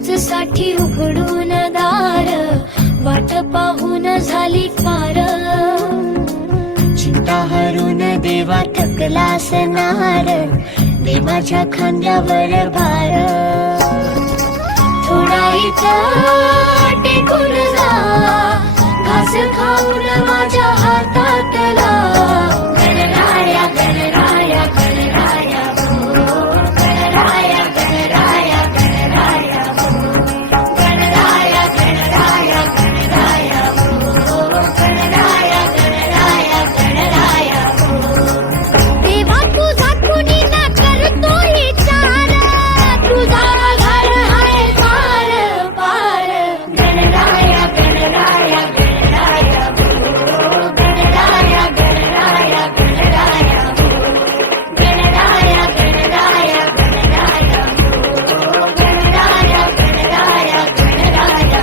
साठी उघडून दार, वाट पाहून झाली फार. चिंता हरून देवा थकला सनार, दे माझ्या खांद्यावर भार. थोडा इथं टेकून जा, घास खाऊन माझ्या हातातला. गणराया गणराया गणराया भो, गणराया गणराया गणराया भो, गणराया गणराया गणराया भो, गणराया गणराया गणराया भो. देवा तुझा कुणी ना करतो विचार, तुझा आधार आहे पार पार. गणराया गणराया गणराया भो, गणराया गणराया गणराया भो, गणराया गणराया गणराया भो, गणराया गणराया गणराया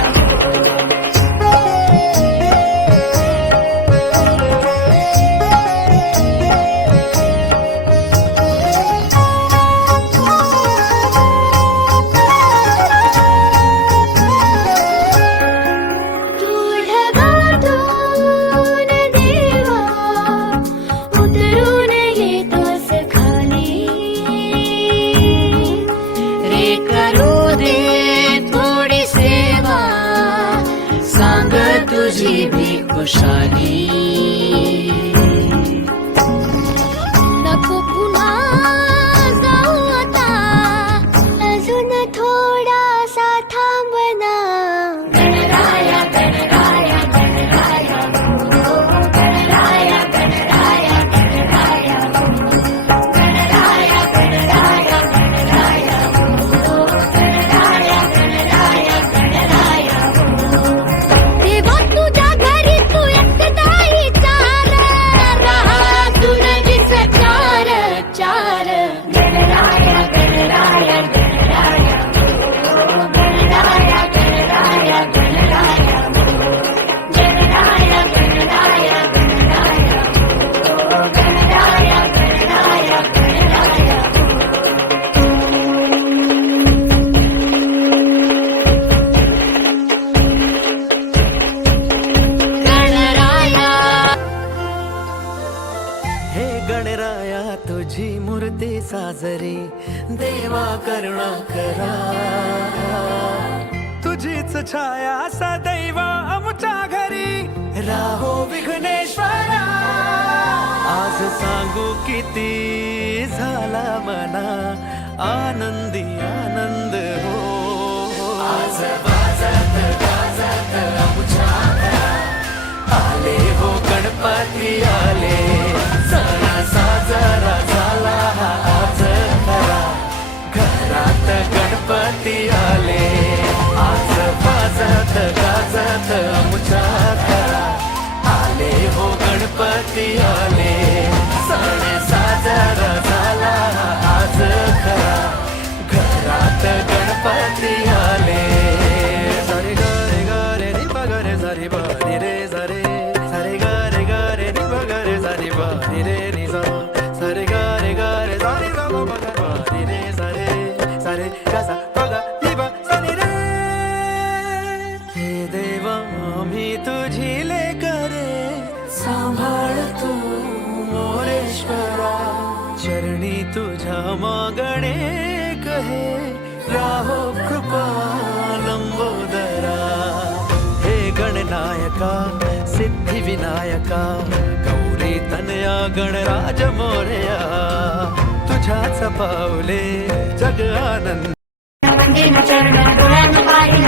तू ढगातून देवा उतरून येतोस खाली. रे करू दे थोडी सेवा, सांग तुझी भी खुशाली. नको पुन्हा जाऊ आता, अजून थोडासा थांबना. गणराया गणराया गणराया भो, गणराया गणराया गणराया भो, गणराया गणराया गणराया भो, गणराया गणराया गणराया भो. देवा तुझ्या घरी तू एकटा विचार, राहा तुझीच चार चार. गणराया गणराया गणराया भो, गणराया गणराया गणराया भो, गणराया गणराया गणराया भो, गणराया गणराया गणराया गणराया. हे गणराया तुझी मूर्ती साजरी, देवा करुणा करा. तुझीच छाया सदैव आमच्या घरी, राहो विघ्नेश्वरा. आज सांगू किती झाला मना, आनंदी आनंद हो. आज वाजत गाजत आमच्या घरात, आले हो गणपती आले. सणा साजरा झाला हा आज खरा, घरात गणपती आले. आज वाजत गाजत आमच्या घरात, आले हो गणपती आले. सण साजरा झाला हा आज खरा, घरात गणपती आले. सारे ग रे ग रे रि प ग रे सा रि प रि रे सा रे. सारे ग रे ग रे रि प ग रे सा रि प रि रे नि सा. सारे ग रे ग रे सा रि ग प ग प रि रे सा रे. सारे ग सा प ग रि प सा रि रे. हे देवा आम्ही तुझी लेकरे, सांभाळ तू मोरेश्वरा. चरणी तुझ्या मागणे कहे, राहो कृपा लंबोदरा. हे गणनायका सिद्धी विनायका, गौरी तनया गणराज मोरया. तुझ्याच पावले जग आनंद. वंदे चरण पुराण पाहि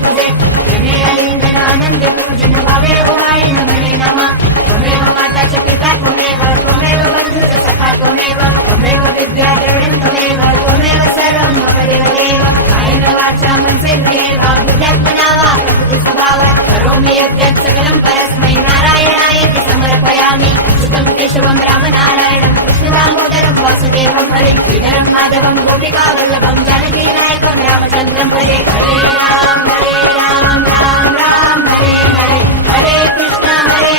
तुझे, तुझे आलिंगन आनंद पूजन भावे होई नमः नमः. तुमेव माताच पिता तुमेव, तुमेव बंधुच सखा तुमेव, तुमेव विद्या द्रविणं तुमेव, तुमेव सर्वं मम देव. कायेन वाचा मनसेन्द्रियेण बुद्ध्यात्मना वा प्रकृति स्वभावा करोमि यद्यत् सकलं परस्मै नारायणायेति समर्पयामि. सुतं केशवं रामनारायणं कृष्णदामोदरं वासुदेवं हरे, श्रीधरं माधवं गोपिकावल्लभं जानकीनायकं रामचन्द्रं हरे. हरे राम राम राम हरे हरे, हरे कृष्ण हरे